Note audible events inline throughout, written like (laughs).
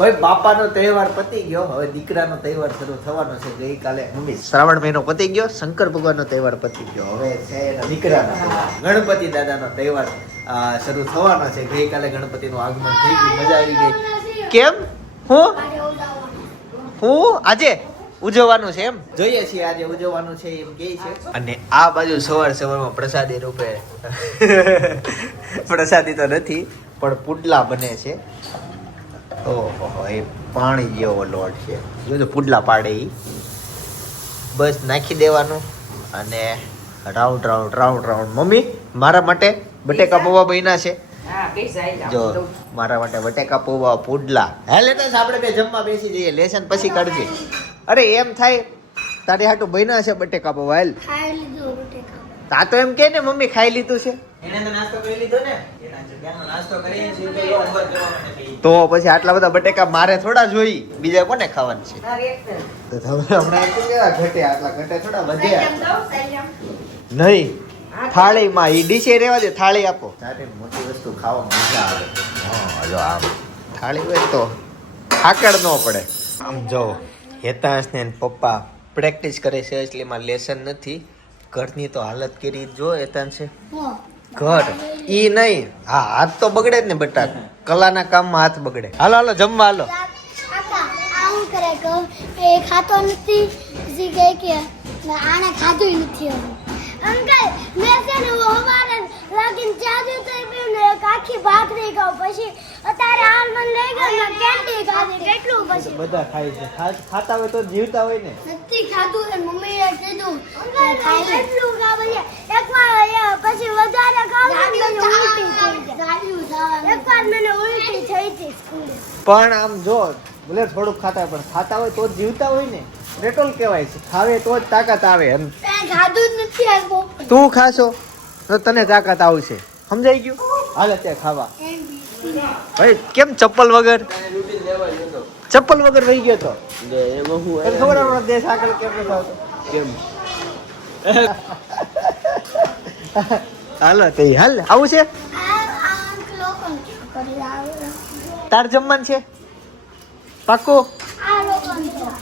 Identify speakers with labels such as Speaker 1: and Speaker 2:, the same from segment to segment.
Speaker 1: હવે બાપાનો તહેવાર પતી ગયો. હવે દીકરાનો તહેવાર શરૂ થવાનો છે. ગઈકાલે શ્રાવણ મહિનો પતી ગયો. શંકર ભગવાનનો તહેવાર પતી ગયો. હવે છે દીકરાનો. ગણપતિ દાદાનો તહેવાર શરૂ થવાનો છે. ગઈકાલે ગણપતિનું આગમન થઈ ગયું. મજા આવી ગઈ. કેમ? હું? હું? આજે ઉજવવાનું છે એમ? જોઈએ છીએ આજે ઉજવવાનું છે એમ કે છે. અને આ બાજુ સવાર સવારમાં પ્રસાદી રૂપે, (laughs) પ્રસાદી તો નથી, પણ પુડલા બને છે. ઓહો એ પાણી જેવો લોટ છે. જો પુડલા પાડે એ બસ નાખી દેવાનું અને round round round round. Mummy મારા માટે બટેકા પૌવા બન્યા છે. જો મારા માટે બટેકા પૌવા પુડલા. હે લેતા આપણે બે જમવા બેસી જઈએ. લેસન પછી કાઢજે. અરે એમ થાય તારી હાટું બન્યા છે બટેકા પૌવા હેલ.
Speaker 2: ખાઈ
Speaker 1: તા તો એમ કે ને મમ્મી ખાઈ લીધું છે.
Speaker 3: એને તો નાસ્તો કરી લીધો ને? નાસ્તો છીએ તો એ
Speaker 1: પછી આટલા બધા બટેકા મારે થોડા જોઈ બીજા કોને ખાવાનું છે. તો તમે હમણાં કેવા ઘટે? આટલા ઘટે થોડા વધ્યા નહીં. થાળીમાં ઈ ડીશે રેવા દે થાળી આપો. તારે મોટી વસ્તુ ખાવા મજા આવે. હા જો આમ. થાળી હોય તો થાકડ ન પડે. આમ જો હેતાંશ ને પપ્પા પ્રેક્ટિસ કરે છે એટલે એમાં લેસન નથી. ઘરની તો હાલત કરી જો હેતાંશે.
Speaker 2: હો.
Speaker 1: ઘર. ઈ નહીં. હા, હાથ તો બગડે જ ને બટા. કલાના કામમાં હાથ બગડે. હાલો હાલો, જમવા હાલો.
Speaker 2: એ ખાતો નથી. પછી કહે કે આને નથી અંકલ, મેં છે ને હવારે લાગીને એક આખી ભાખરી ખાવ પછી અત્યારે હાલ મને લઈ ગયો ને કેન્ડી ખાધી? કેટલું પછી?
Speaker 1: બધા ખાય છે. ખાતા હોય તો જીવતા હોય ને.
Speaker 2: નથી ખાધું ને મમ્મીએ કીધું કેટલું ખાવ છે એકવાર પછી વધારે ખાવ ને ઉલટી થઈ જાય. એકવાર મને ઉલટી થઈ હતી સ્કૂલે.
Speaker 1: પણ આમ જો ભલે થોડુંક ખાતા હોય પણ ખાતા હોય તો જ જીવતા હોય ને. પેટ્રોલ કહેવાય છે. ખાવે તો જ તાકાત આવે એમ.
Speaker 2: ખાધું જ નથી
Speaker 1: તું ખાશો તો તને તાકાત આવશે. સમજાઈ ગયું? હાલ અત્યારે ખાવા. ભાઈ કેમ ચપ્પલ વગર? ચપ્પલ વગર રહી ગયો તો? ખબર આપણો દેશ આગળ કેમ આવતો કેમ? હાલો તે હાલ આવું છે? તાર જમવાનું છે? પાક્કું?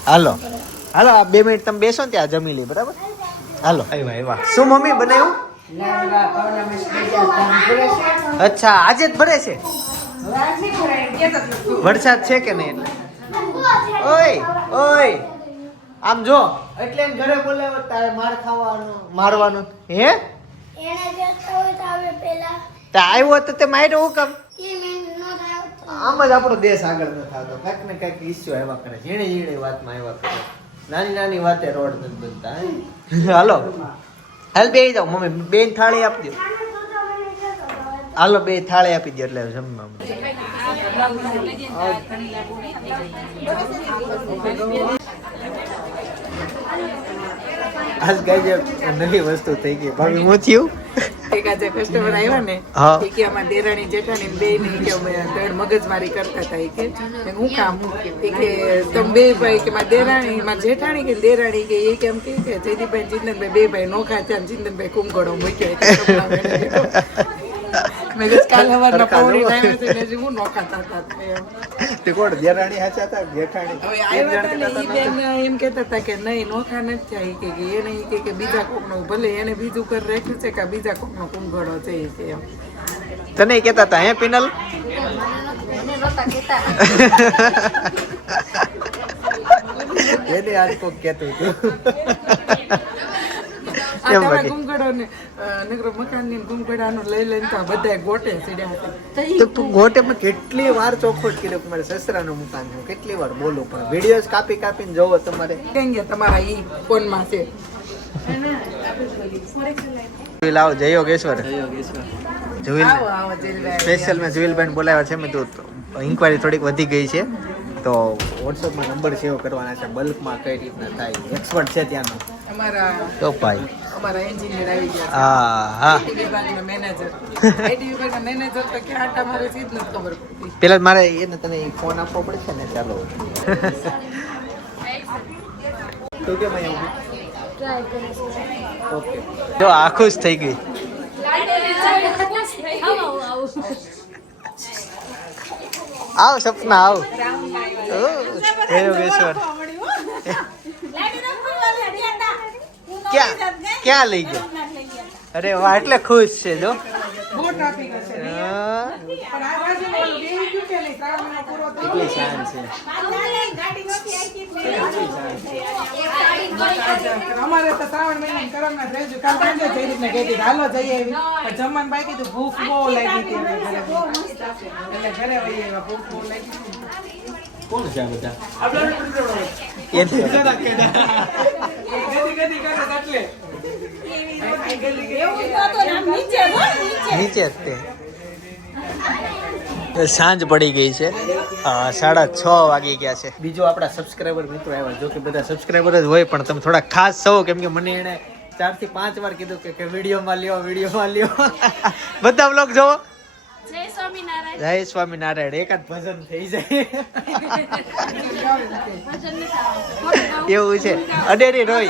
Speaker 1: હાલો. હાલો આ બે મિનિટ તમે બેસો ને ત્યાં જમી લઈ બરાબર? હાલો. શું મમ્મી બનાવ્યું? અચ્છા આજે જ ભરે છે. વરસાદ છે કે નહીં એટલે? ઓય ઓય આમ જો એટલે એમ ઘરે બોલાવો તારે માર ખાવાનું મારવાનું. હે?
Speaker 2: એને બેસતા હોય તો પેલા
Speaker 1: તે આવ્યો તો તે માર્યો હું કામ? આમ જ આપણો દેશ આગળ ન થતો. કાંઈક ને કાંઈક ઇસ્યુ આવ્યા કરે. ઝીણી ઝીણી વાતમાં આવ્યા કરે. નાની નાની વાતે રોડ નથી બનતા હાલો. હાલ બે જાઓ, મમ્મી બે થાળી આપી દો. હાલો, બે થાળી આપી દો એટલે જમવા આજ ગાય નવી વસ્તુ થઈ ગઈ. ભાભી, હું
Speaker 4: એક આજે કસ્ટમર આવ્યા ને એ કે અમારા દેરાણી જેઠાણી બે ને કે ત્રણ મગજમારી કરતા હતા કે. હું કામ એ કે? તમે બે ભાઈ કે મારા દેરાણી મારા જેઠાણી કે દેરાણી કે એ કેમ કે જયદીપભાઈ ચિંતનભાઈ બે ભાઈ નોખા છે ચિંતનભાઈ કુંભગળો મૂક્યો. મેં કીધું કાલ સવારના પૌણી ટાઈમે એટલે હજી હું નોખા થતા હતા.
Speaker 1: તે કોણ દેરાણી હાચા હતા જેઠાણી?
Speaker 4: હવે આવ્યા હતા ને ઈ બેન એમ કહેતા હતા કે નહીં નોખા નથી થયા કે કે એને ઈ કે કે બીજા કોકનો ભલે એને બીજું કર રાખ્યું છે કે બીજા કોકનો કુંભગળો છે ઈ કે એમ.
Speaker 1: તને કેતા હતા હે પિનલ? એને આજ કોક કેતું હતું.
Speaker 4: ગોટે
Speaker 1: ગોટેમાં કેટલી વાર ચોખવટ કર્યો તમારે મારે સસરાનું મકાન છે. કેટલી વાર બોલું પણ? વિડીયોઝ કાપી કાપીને જોવો તમારે.
Speaker 4: તમારા ઈ ફોનમાં છે.
Speaker 1: લાવો જય યોગેશ્વર જુવિલ
Speaker 4: આવો આવો જેલભાઈ.
Speaker 1: સ્પેશિયલ મેં જુવિલભાઈને બોલાવ્યા છે. મેં તો ઇન્કવાયરી થોડીક વધી ગઈ છે. તો વોટ્સઅપમાં નંબર સેવ કરવાના છે. બલ્કમાં કઈ રીતના થાય? એક્સપર્ટ છે ત્યાંનો.
Speaker 4: અમારા
Speaker 1: તો ભાઈ.
Speaker 4: અમારા એન્જિનિયર આવી ગયા
Speaker 1: હા હા
Speaker 4: મેનેજર મેનેજર તો ક્યાં આટા મારે ખબર પડતી.
Speaker 1: પેલા મારે એને તને ફોન આપવો પડશે ને ચાલો. તો
Speaker 2: કરીશ
Speaker 1: ઓકે જો આખું જ થઈ ગઈ. આવ સપના આવ. ભૈરવેશ્વર ક્યાં? ક્યાં લઈ ગયો? અરે વાહ એટલે ખુશ છે જો.
Speaker 4: અમારે તો શ્રાવણ મહિના કરમના જ રહેજો કાલ સાંજે જઈ રીતને કહેતી હાલો જઈએ જમવાનું બાકી હતું ભૂખ બહુ લાગી હતી એટલે ઘરે વહી ભૂખ બહુ લાગી
Speaker 3: કોણ છે આ બધા?
Speaker 1: એને નીચે જ તે. સાંજ પડી ગઈ છે. સાડા છ વાગી ગયા છે. બીજો આપણા સબસ્ક્રાઈબર મિત્રો આવ્યા. જો કે બધા સબસ્ક્રાઈબર જ હોય પણ તમે થોડા ખાસ છો. કેમ કે મને એને ચારથી પાંચ વાર કીધું કે- કે વિડીયોમાં લ્યો વિડીયોમાં લ્યો. (laughs) બધા બ્લોગ જોવો.
Speaker 5: જય સ્વામિનારાયણ.
Speaker 1: જય સ્વામિનારાયણ. એકાદ ભજન થઈ જાય. (laughs) એવું છે. અડેરી રોય.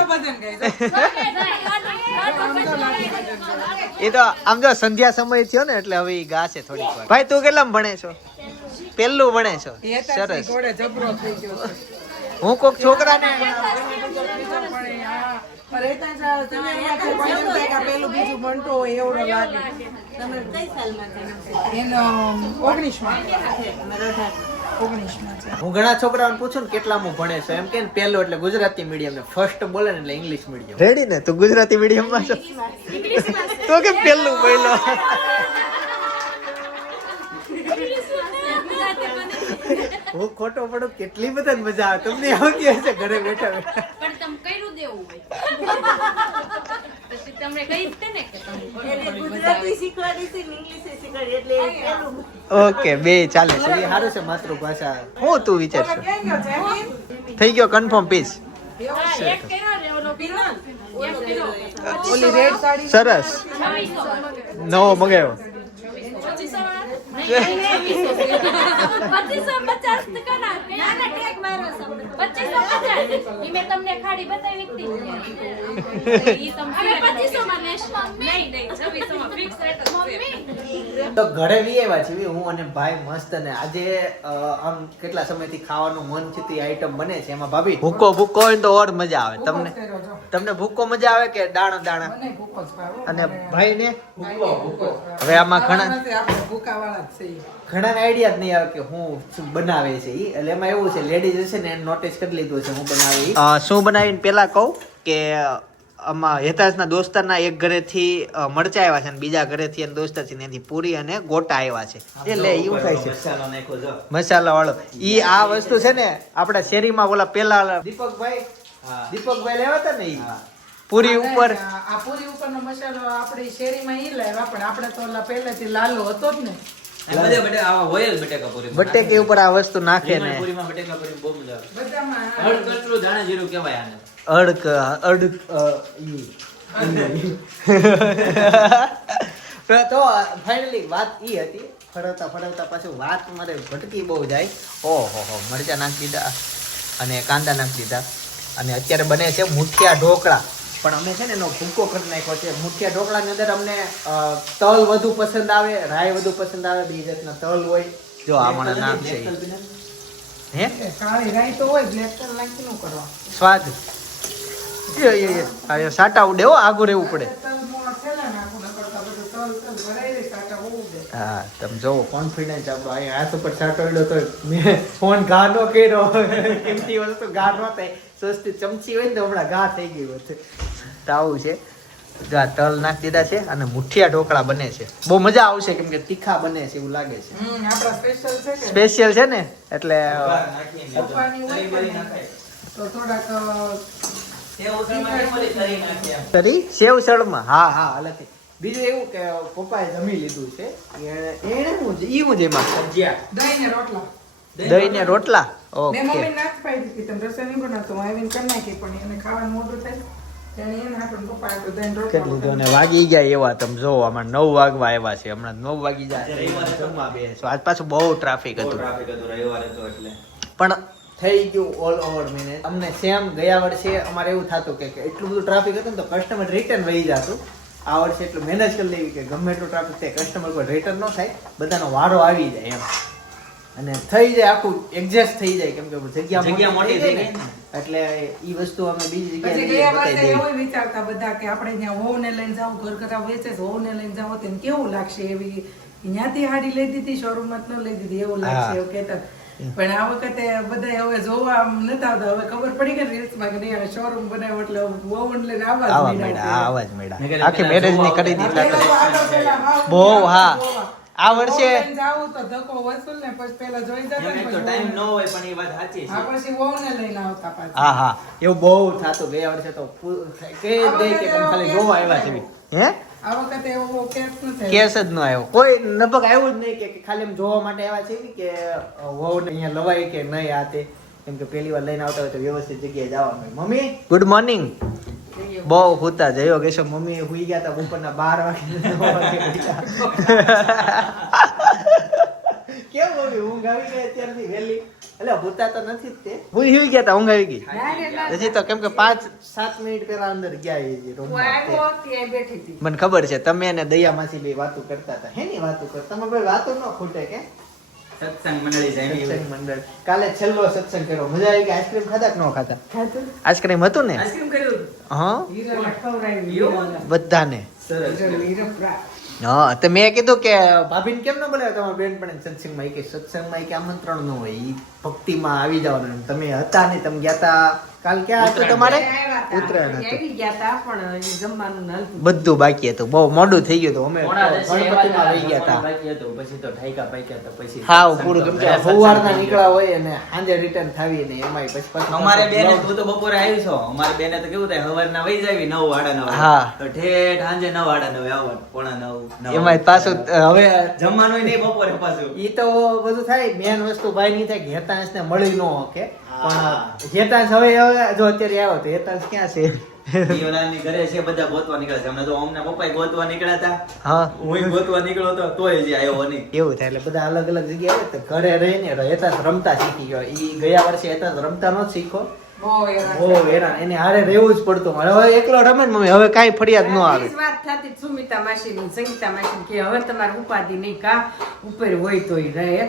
Speaker 1: એ તો આમ જો સંધ્યા સમય થયો ને એટલે હવે એ ગાશે થોડીક વાર. ભાઈ તું કેટલા ભણે છો? પેલું ભણે છો? સરસ. હું કોક છોકરાને
Speaker 4: ઓગણીસ બીજું
Speaker 1: હું ઘણા છોકરાઓને પૂછું ને કેટલામું ભણે છે. એમ કે ને પહેલું એટલે ગુજરાતી મીડિયમ ને ફર્સ્ટ બોલે ને એટલે ઇંગ્લિશ મીડિયમ રેડી ને? તું ગુજરાતી મીડિયમમાં છો? તો કે પહેલું પહેલો હું ખોટો પડું કેટલી બધા મજા આવે. તમને આવતી હશે ઘરે બેઠા બેઠા
Speaker 5: પણ તમે કર્યું દેવું હોય પછી તમને કહી જ તે ને કે તમે
Speaker 1: ઓકે બે ચાલે છે. સારું છે માતૃભાષા. હું તું વિચારશો? થઈ ગયો કન્ફર્મ પીસ સરસ. નવો મગાવ્યો.
Speaker 5: ના, ટેગ મારો પચીસો. પચાસ ઈ મેં તમને ખાડી બતાવી હતી. ઈ તમને હવે માં લેશો નહીં નહીં છવ્વીસોમાં ફિક્સ રેટ મમ્મી?
Speaker 1: તો ઘરે વી આવ્યા છે હું અને ભાઈ મસ્ત અને આજે આમ કેટલા સમયથી ખાવાનું મન છે તે આઈટમ બને છે એમાં ભાભી? ભૂકો ભૂકો હોય તો ઓર મજા આવે. તમને. તમને ભૂકો મજા આવે કે દાણા દાણા?
Speaker 4: મને ભૂકો જ ભાવે.
Speaker 1: અને ભાઈ ને
Speaker 4: ભૂકો, ભૂકો.
Speaker 1: હવે આમાં ઘણા-
Speaker 4: ભૂકા વાળા છીએ.
Speaker 1: ઘણાને આઈડિયા જ નહીં આવે કે હું શું બનાવે છે ઈ. એટલે એમાં એવું છે લેડીઝ હશે ને નોટિસ કરી લીધું છે હું બનાવી શું બનાવીને પહેલાં કહું કે આમાં હેતાજના દોસ્તારના એક ઘરેથી મરચા આવ્યા છે અને બીજા ઘરેથી અને દોસ્તારથી છે પૂરી અને ગોટા આવ્યા છે. એટલે એવું થાય છે.
Speaker 3: મસાલો નાખ્યો
Speaker 1: મસાલા વાળો ઈ આ વસ્તુ છે ને આપણા શેરીમાં ઓલા પેલા દીપકભાઈ? દીપકભાઈ લેવા હતા ને ઈ? પૂરી ઉપર?
Speaker 4: આ પૂરી ઉપરનો મસાલો આપણી શેરીમાં ઈ લાવ્યા પણ આપણે તો ઓલા પહેલેથી લાલો હતો જ ને.
Speaker 3: બટેકા આવા હોય જ બટેકા પૂરી
Speaker 1: બટેકે ઉપર આ વસ્તુ નાખે ને.
Speaker 3: પૂરીમાં બટેકા પૂરી બહુ મજા આવે.
Speaker 4: બધામાં
Speaker 3: હળ કચરું ધાણા જીરું કહેવાય આને.
Speaker 1: અડક અડક તો ફાઇનલી વાત ઈ હતી ફરવતા ફરવતા પાછું વાત મારે ભટકી બહુ જાય. ઓહો હો મરચા નાખી દીધા અને કાંદા નાખી દીધા. અને અત્યારે બને છે મુઠિયા ઢોકળા. પણ અમે છે ને એનો ભૂકો કરી નાખ્યો છે. મુઠિયા ઢોકળાની અંદર અમને તલ વધુ પસંદ આવે રાય વધુ પસંદ આવે બે જાતના તલ હોય. જો આ મને નામ છે હે?
Speaker 4: કાળી તો હોય બ્લેક નાખી ન કરવા.
Speaker 1: સ્વાદ. એ, સાટા ઉડે આગું રહેવું પડે. તમે જોવો કોન્ફિડન્સ આપણો. અહીંયા હાથ ઉપર સાટોડ્યો તો મેં ફોન ઘા નો કર્યો. કિંમતી વસ્તુ ઘા નો થાય. સસ્તી ચમચી હોય ને તો હમણાં ઘા થઈ ગયું હોત આવું છે. જો આ તલ નાખી દીધા છે અને મુઠિયા ઢોકળા બને છે. બહુ મજા આવશે કેમ કે તીખા બને છે એવું લાગે છે.
Speaker 4: સ્પેશિયલ છે કે?
Speaker 1: સ્પેશિયલ છે ને? એટલે
Speaker 3: તરી? સેવ
Speaker 1: સળમાં? હા હા અલગથી બીજું એવું કે પપ્પાએ જમી લીધું છે. એણે હું ઈ હું જેમાં
Speaker 3: સજ્યા
Speaker 4: દહીં ને રોટલા.
Speaker 1: દહીં ને રોટલા.
Speaker 4: મેં
Speaker 1: ઓકે.
Speaker 4: મમ્મી નાખ પાડી હતી તમે રસોઈ નહીં બનાવતો હું આવીને કરી નાખી પણ એને ખાવાનું મોટું થાય. તેને એને આપણે પપ્પા આપ્યું દહીં ને
Speaker 1: કેટલું તો ને વાગી ગયા એવા તમે જોવો આમાં નવ વાગવા આવ્યા છે. હમણાં નવ વાગી જાય
Speaker 3: આજે રવિવાર હતો.
Speaker 1: જમવા બેસો આજ પાછું બહુ ટ્રાફિક હતું.
Speaker 3: traffic હતું, રવિવાર હતો એટલે.
Speaker 1: પણ થઈ ગયું ઓલ ઓવર મિને અમને સેમ ગયા વર્ષે અમારે એવું થતું કે કે એટલું બધું ટ્રાફિક હતું ને તો કસ્ટમર રિટર્ન વહી જતું. આ વર્ષે એટલું મેનેજ કરી લેવી કે ગમે એટલું ટ્રાફિક થાય કસ્ટમર કોઈ રિટર્ન ન થાય બધાનો વારો આવી જાય એમ. અને થઈ જાય આખું એડજસ્ટ થઈ જાય કેમ કે જગ્યા
Speaker 3: જગ્યા મોટી થઈ
Speaker 1: ને. એટલે ઈ વસ્તુ અમે બીજી
Speaker 4: પછી
Speaker 1: જગ્યાએ
Speaker 4: ગયા વર્ષે એવું વિચારતા બધા કે આપણે ત્યાં વહુને લઈને જાવ ઘર કરતા વેચે છે ને લઈને જાવ તેને કેવું લાગશે એવી? ત્યાંથી હાડી લઈ દીધી શોરૂમમાં ન લઈ દીધી એવું લાગશે. એવું કહેતા. પણ આ વખતે બધા હવે જોવા આમ નતા આવતા. હવે ખબર પડી ગઈ રીલ્સમાં કે નહીં શોરૂમ બનાવ્યો એટલે વહુને લઈને આવાજ
Speaker 1: મેળા
Speaker 4: આવાજ
Speaker 1: આવા મેળા આખી
Speaker 3: મેરેજની
Speaker 1: કરી દીધા.
Speaker 4: હાવ
Speaker 1: બહુ, હા.
Speaker 4: જોવા.
Speaker 1: આ વર્ષે
Speaker 4: જાવું તો ધક્કો વસૂલ ને પછી પેલા જોઈ જતા ને
Speaker 3: તો ટાઈમ ન હોય પણ એ વાત સાચી
Speaker 4: હા
Speaker 3: છે
Speaker 4: પછી વહુને લઈને આવતા પાછા.
Speaker 1: હા હા. એવું બહુ થતું ગયા વર્ષે તો કે દે કે તમે ખાલી જોવા આવ્યા છે. હે?
Speaker 4: આ વખતે એવો કેસ ન થયો
Speaker 1: કેસ જ ન આવ્યો. કોઈ લગભગ આવ્યું જ નહીં કે ખાલી એમ જોવા માટે આવ્યા છે કે વહુ અહીંયા લવાય કે નહીં આ તે? કેમ કે પહેલી વાર લઈને આવતા હોય તો વ્યવસ્થિત જગ્યાએ જવાનું મમ્મી? ગુડ મોર્નિંગ બહુ હુતા જયો કેશો મમ્મી હુઈ ગયા હતા ઉપરના બાર વાગે. નવ વાગે ઉઠ્યા. કેમ મમ્મી ઊંઘ આવી ગઈ અત્યારથી વહેલી? એટલે હુતા તો નથી જ તે. હુઈ હુઈ ગયા હતા ઊંઘ આવી ગઈ.
Speaker 4: ના રે ના.
Speaker 1: હજી તો કેમ કે પાંચ સાત મિનિટ પહેલા અંદર ગયા એ
Speaker 4: હું
Speaker 1: મને ખબર છે તમે અને દયા માસી બે વાતો કરતા હતા. હેની વાતો કરતા? તમે ભાઈ વાતો ન ખૂટે કે?
Speaker 3: સત્સંગ મંડળી છે
Speaker 1: સત્સંગ મંડળ. કાલે છેલ્લો સત્સંગ કર્યો. મજા આવી ગઈ આઈસ્ક્રીમ ખાધા કે ન ખાધા? આઈસ્ક્રીમ હતું ને?
Speaker 3: આઈસ્ક્રીમ કર્યું.
Speaker 1: હા. બધાને? હા તો મેં કીધું કે ભાભીને કેમ ન બોલાવ્યો? તમારા બેન પણ સત્સંગમાં ઈ કે સત્સંગમાં ઈ કે આમંત્રણ ન હોય ભક્તિ ભક્તિમાં આવી જવાનું. તમે હતા ને તમે ગયા તા કાલ ક્યાં હતું તમારે? ઉત્તરાયણ હતું. બધું બાકી હતું. બહુ મોડું થઈ ગયું હતું. અમે ગણપતિમાં
Speaker 3: એવા
Speaker 1: ગયા હતા.
Speaker 3: પછી તો ઠાઈકા પાક્યા તો પછી
Speaker 1: હા પૂરું કેમ કે સવારના નીકળ્યા હોય અને સાંજે રિટર્ન થાવી ને એમાંય પછી પછી
Speaker 3: અમારે બેને તું તો બપોરે આવી છો. અમારે બેને તો કેવું થાય હવારના વહી જાવી નવ વાડા નવ
Speaker 1: હા.
Speaker 3: તો ઠેઠ સાંજે નવ વાડા નવ આવવાનું પોણા નવ
Speaker 1: એમાંય પાછું હવે
Speaker 3: જમવાનું નહીં બપોરે પાછું.
Speaker 1: ઈ તો બધું થાય મેન વસ્તુ ભાઈ નહીં થાય ઘેતા ને મળી ન
Speaker 3: હા.
Speaker 1: પણ હેતાંશ હવે હવે જો અત્યારે આવ્યો તો હેતાંશ ક્યાં છે?
Speaker 3: જીવલાલની ઘરે છે બધા ગોતવા નીકળે છે. અમને તો અમને પપ્પા ગોતવા નીકળ્યા હતા.
Speaker 1: હા.
Speaker 3: હું ગોતવા નીકળ્યો તો તોય જે આવ્યો નહીં.
Speaker 1: એવું થાય એટલે બધા અલગ અલગ જગ્યાએ ઘરે રહીને હેતાંશ રમતા શીખી ગયો. ઈ ગયા વર્ષે હેતાંશ રમતા નો શીખો
Speaker 4: બહુ હેરાન.
Speaker 1: એને હારે રહેવું જ પડતું મારે હવે એકલો રમે ને મમ્મી. હવે કાંઈ ફરિયાદ ન આવે.
Speaker 4: વાત થતી સુમિતા માસીની, સંગીતા માસીની કે હવે તમારે ઉપાધિ નહીં કા? ઉપર હોય તોય રહે.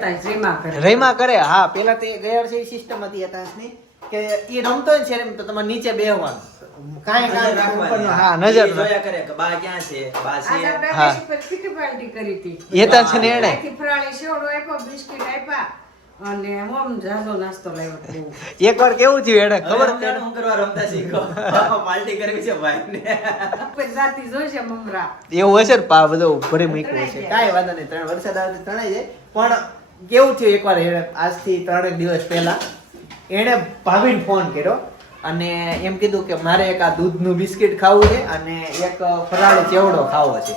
Speaker 4: કરે.
Speaker 1: રહીમાં કરે? હા પેલા તો એ ગયા વર્ષે સિસ્ટમ હતી હેતાંશની કે ઈ રમતો ને શેરીમાં તો તમારે નીચે બેહવાનું. કાંઈ કાંઈ
Speaker 3: રાખવાની.
Speaker 1: હા નજર
Speaker 3: જોયા કરે કે બા ક્યાં છે? બા છે?
Speaker 1: હા.
Speaker 4: બેબી પર કેટલી પાર્ટી કરી હતી.
Speaker 1: હેતાંશ ને એણે
Speaker 4: ફરાળી સેવડો આપ્યો બિસ્કિટ આપ્યા. અને હું જાજો નાસ્તો લાવ્યો બહુ.
Speaker 1: એક વાર કેવું થયું એને
Speaker 3: ખબર
Speaker 1: છે?
Speaker 3: હું કરવા રમતા શીખો (laughs) પાર્ટી કરવી છે ભાઈ
Speaker 4: ને જાતિ જોઈ છે મમરા.
Speaker 1: એવું હશે ને પા બધું ભરી મૂક્યું છે. કાઈ વાંધો નહીં ત્રણ વરસાદ આવે ત્રણેય જાય પણ કેવું થયું એકવાર એને આજથી ત્રણેક દિવસ પહેલા એણે ભાભીને ફોન કર્યો અને એમ કીધું કે મારે એક આ દૂધનું બિસ્કિટ ખાવું છે અને એક ફરાળી ચેવડો ખાવો છે.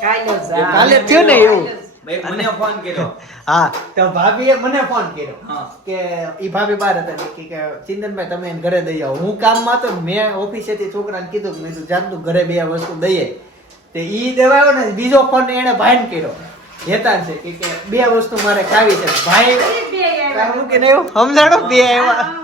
Speaker 4: કાલે
Speaker 1: થયું ને એવું?
Speaker 3: મને ફોન કર્યો. (laughs)
Speaker 1: હા તો ભાભીએ મને ફોન કર્યો કે ઈ ભાભી બહાર હતા કે કે ચિંતનભાઈ તમે એને ઘરે દઈ આવો. હું કામમાં તો ને મેં ઓફિસેથી છોકરાને કીધું કે મેં તું ઘરે બે વસ્તુ દઈએ. તે ઈ દેવાયો ને બીજો ફોન એને ભાઈને કર્યો. હેતાન છે કે કે બે વસ્તુ મારે ખાવી છે. ભાઈ
Speaker 4: બે
Speaker 1: કે નહીં? સમજાણો? બે આવ્યા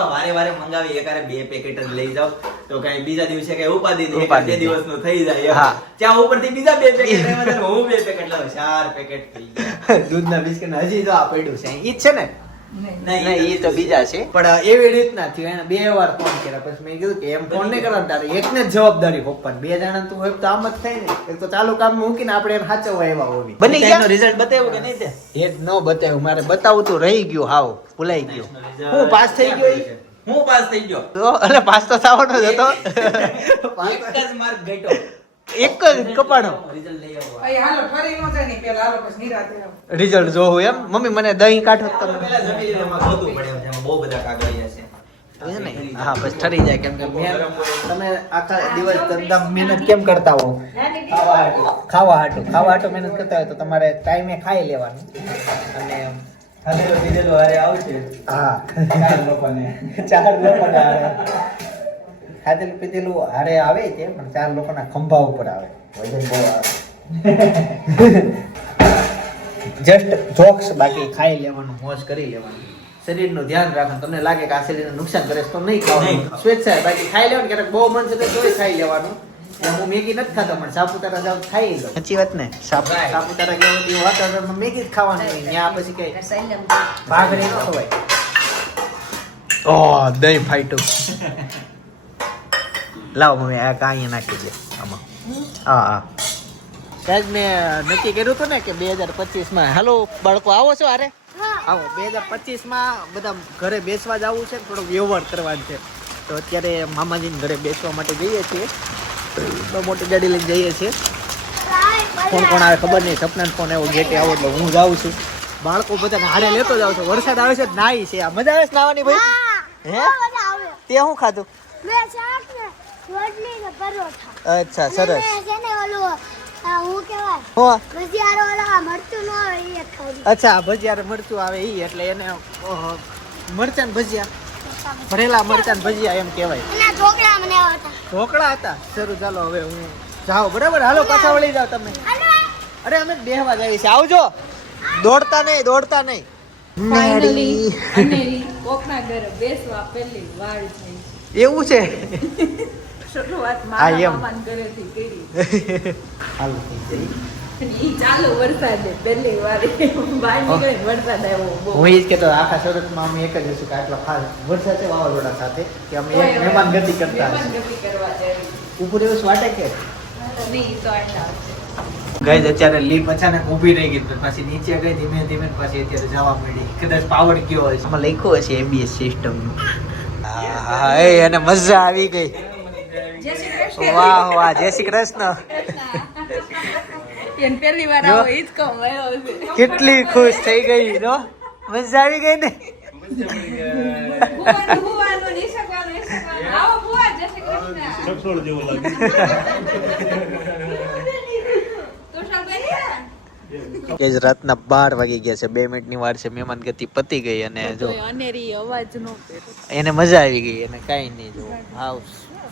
Speaker 3: કીધું વારે વારે મંગાવી એકારે બે પેકેટ જ લઈ જાવ તો કઈ બીજા દિવસે કઈ ઉપાધિ બે દિવસનું થઈ જાય
Speaker 1: હા.
Speaker 3: ત્યાં ઉપરથી બીજા બે પેકેટ હું બે પેકેટ લાવ ચાર પેકેટ થઈ ગયા. (laughs)
Speaker 1: દૂધના બિસ્કિટ હજી તો આ પડ્યું છે. ઈ જ છે ને.
Speaker 4: નહીં.
Speaker 1: નહીં તો બીજા છે. પણ એવી રીતના થયું એને બે વાર ફોન કર્યા. પછી મેં કીધું કે એમ ફોન નહીં કરવાનો તારે. એકને જ જવાબદારી હોપવાની બે જણા તું હોય તો આમ જ થાય ને. એક તો ચાલુ કામ મૂકીને આપણે એને સાચવવા એવા હોવી. બની ગયા?
Speaker 3: રિઝલ્ટ બતાવ્યું કે નહીં તે?
Speaker 1: એ ન બતાવ્યું. મારે બતાવું તો રહી ગયું હાવ. ભૂલાઈ ગયું. હું પાસ થઈ ગયો
Speaker 3: હું પાસ થઈ ગયો?
Speaker 1: એટલે પાસ તો થવાનો જ હતો.
Speaker 3: એક જ માર્ક ઘટ્યો.
Speaker 1: એક જ કપાણો
Speaker 3: રિઝલ્ટ
Speaker 1: જોવું એમ? મમ્મી મને દહીં કાઢો તમે.
Speaker 3: પહેલા જમી લઈએ, એમાં ગોતવું પડે એમ બહુ બધા કાગળિયા છે.
Speaker 1: હા બસ ઠરી જાય કેમ કે તમે આખા દિવસ ધંધા મહેનત કેમ કરતા હો? ખાવા હાટુ. ખાવા હાટુ. ખાવા હાટુ મહેનત કરતા હોય તો તમારે ટાઈમે ખાઈ લેવાનું. અને હા.
Speaker 3: ચાર લોકોને.
Speaker 1: ખાધેલું પીધેલું હારે આવે છે પણ ચાર લોકોના ખંભા ઉપર આવે. વજન બહુ આવે. જસ્ટ જોક્સ બાકી ખાઈ લેવાનું મોજ કરી લેવાનું. શરીરનું ધ્યાન રાખવાનું. તમને લાગે કે આ શરીરને નુકસાન કરે તો નહીં ખાવાનું. સ્વેચ્છાએ બાકી ખાઈ લેવાનું ક્યારેક બહુ મન છે તો તોય ખાઈ લેવાનું. હું મેગી નથી ખાતો પણ સાપુતારા જાવ ખાઈ લો સાચી વાત ને? સાપ- સાપુતારા ગયો હોય તો વાતાવરણમાં મેગી જ ખાવાનું ત્યાં પછી કઈ ભાખરી ન ખવાય. ઓ દહીં ફાટ્યું લાવ મમ્મી આ કાંઈ નાખી દે આમાં. હા હા. સાહેબ મેં નક્કી કર્યું હતું ને કે બે હજાર પચીસમાં હેલો બાળકો આવો છો અરે આવો બે હજાર પચીસમાં બધા ઘરે બેસવા જવું છે ને થોડો વ્યવહાર કરવાનો છે. તો અત્યારે મામાજીને ઘરે બેસવા માટે જઈએ છીએ. તો મોટી ગાડી લઈને જઈએ છીએ. કોણ કોણ આવે ખબર નહીં સપનાને ફોન આવ્યો ગેટે આવો એટલે હું જાઉં છું. બાળકો બધાને હારે લેતો જાઉં છું. વરસાદ આવે છે નાઈ છે. આ મજા આવે છે નાવાની ભાઈ? હે. તે શું ખાધું? અચ્છા સરસ.
Speaker 2: મેં છે ને ઓલું આ હું કહેવાય
Speaker 1: હો.
Speaker 2: ભજીયારો ઓલા મરચું ન આવે એ
Speaker 1: અચ્છા ભજીયા મરચું આવે ઈ એટલે એને મરચાં ભજીયા. ભરેલા મરચાં ભજીયા એમ કહેવાય.
Speaker 2: ઢોકળા મને આવતા
Speaker 1: ઢોકળા હતા. શરૂ ચાલો હવે હું જાઓ બરાબર? હાલો પાછા વળી જાઓ તમે. અરે અમે બેહવા જ આવી છે આવજો. દોડતા નહીં દોડતા નહીં.
Speaker 4: ફાઇનલી કોકના ઘરે બેસવા પહેલી વાર થઈ
Speaker 1: એવું છે.
Speaker 4: શરૂઆત મારા
Speaker 1: એમ.
Speaker 4: ઘરેથી કરી.
Speaker 1: હાલો થઈ જઈ.
Speaker 4: અને ઈ ચાલુ વરસાદે પહેલી વાર. બહાર વરસાદ આવ્યો
Speaker 1: હું એ જ કહેતો આખા સુરતમાં અમે એક જ હશું કે આટલો ખાસ વરસાદ છે વાવાઝોડા સાથે કે અમે એક મહેમાન ગતિ કરતા હશું.
Speaker 4: કરવા જાય
Speaker 1: ઉપર એવું વાટે કે?
Speaker 4: નહીં તો આટલા
Speaker 1: ગઈ અત્યારે લીપ અચાનક ઊભી રહી ગઈ પછી નીચે ગઈ ધીમે ધીમે પછી અત્યારે જવા મળી કદાચ પાવર ગયો હોય. આમાં લખ્યું હશે એબીએસ સિસ્ટમ હા એ અને મજા આવી ગઈ. વાહ વાહ જય શ્રી કૃષ્ણ. (laughs)
Speaker 4: એને પહેલી વાર આવો જ છે
Speaker 1: કેટલી ખુશ થઈ ગઈ નો મજા આવી ગઈ ને? કે રાતના બાર વાગી ગયા છે બે મિનિટની વાર છે મહેમાન ગતિ પતી ગઈ અને જો
Speaker 4: અનેરી અવાજ નો
Speaker 1: એને મજા આવી ગઈ અને કાંઈ નહીં જો. હાવ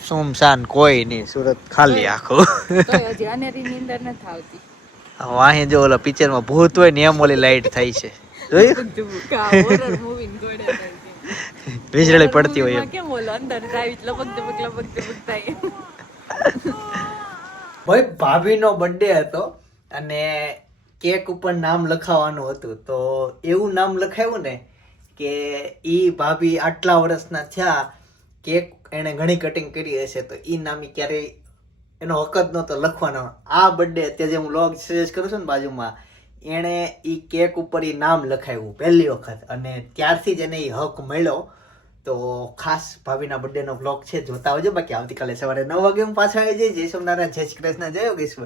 Speaker 1: સુમસાન કોઈ નહીં સુરત ખાલી આખું. વાહે જો ઓલા પિક્ચરમાં ભૂત હોય ને એમ ઓલી લાઈટ થાય છે. (laughs) વીજળી પડતી હોય
Speaker 4: કેમ ઓલો અંદર જાય લપક દપક લપક દપક થાય (laughs)
Speaker 1: ભાઈ ભાભીનો બર્થડે હતો અને કેક ઉપર નામ લખાવવાનું હતું. તો એવું નામ લખાવ્યું ને કે ઈ ભાભી આટલા વર્ષના થયા કેક એણે ઘણી કટિંગ કરી હશે તો એ નામ ક્યારેય એનો હક નહોતો લખવાનો. આ બર્થડે અત્યારે જે હું લોગ સજેસ્ટ કરું છું ને બાજુમાં, એણે એ કેક ઉપર એ નામ લખાવ્યું પહેલી વખત. અને ત્યારથી જ એને એ હક મળ્યો. તો ખાસ ભાભીના બર્થડેનો બ્લોગ છે જોતા આવજો. બાકી આવતીકાલે સવારે નવ વાગે હું પાછા આવી જઈશ. જય સોમનારાયણ, જય શ્રી કૃષ્ણ, જય યોગેશ્વર.